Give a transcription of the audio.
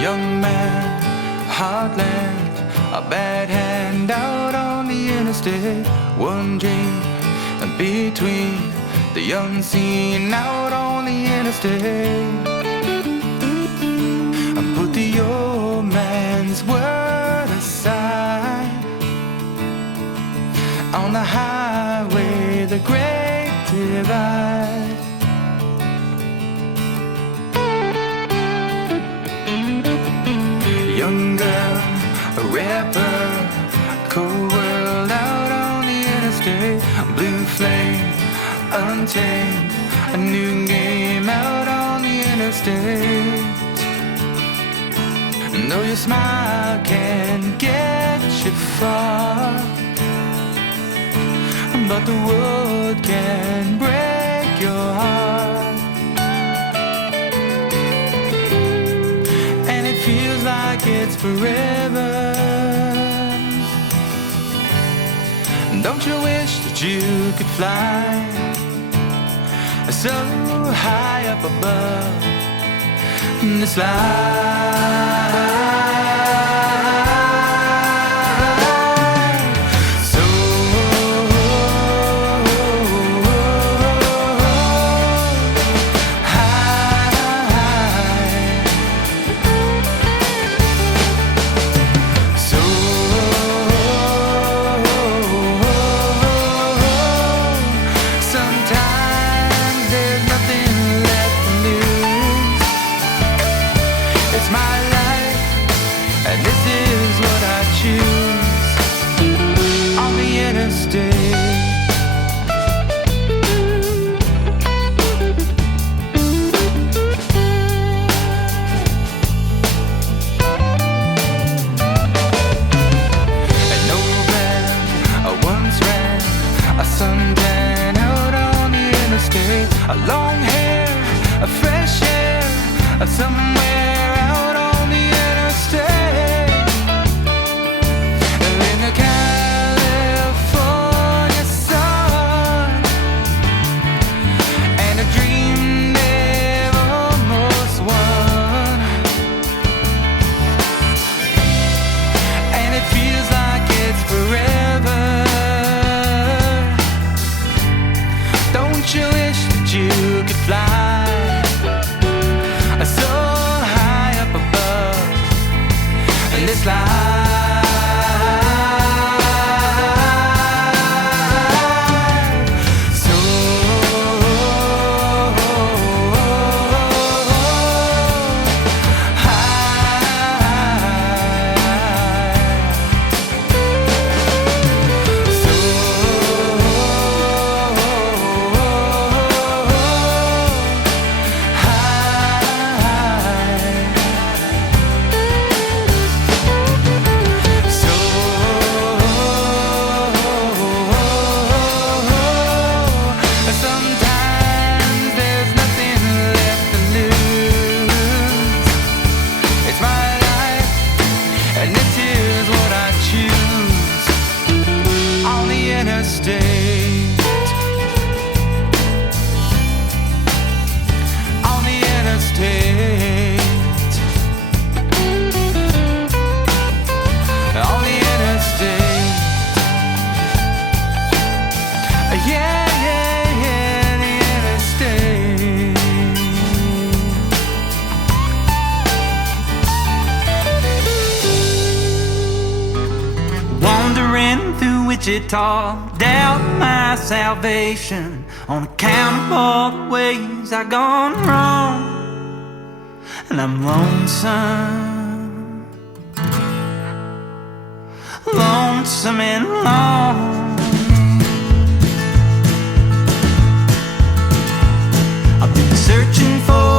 young man, heartland, a bad hand out on the interstate. One dream and between the unseen out on the interstate. I put the old man's word aside. On the highway, the great divide. Young girl, a rapper, cold world out on the interstate. Blue flame, untamed, a new game out on the interstate. Though your smile can get you far, but the world can break your heart. And it feels like it's forever. Don't you wish that you could fly so high up above this life? A long hair, a fresh air, somewhere out on the interstate. In the California sun, and a dream they've almost won. And it feels like it's forever. Don't you wish you could fly so high up above this life? So Wichita, doubt my salvation on account of all the ways I've gone wrong. And I'm lonesome, lonesome and lonely. I've been searching for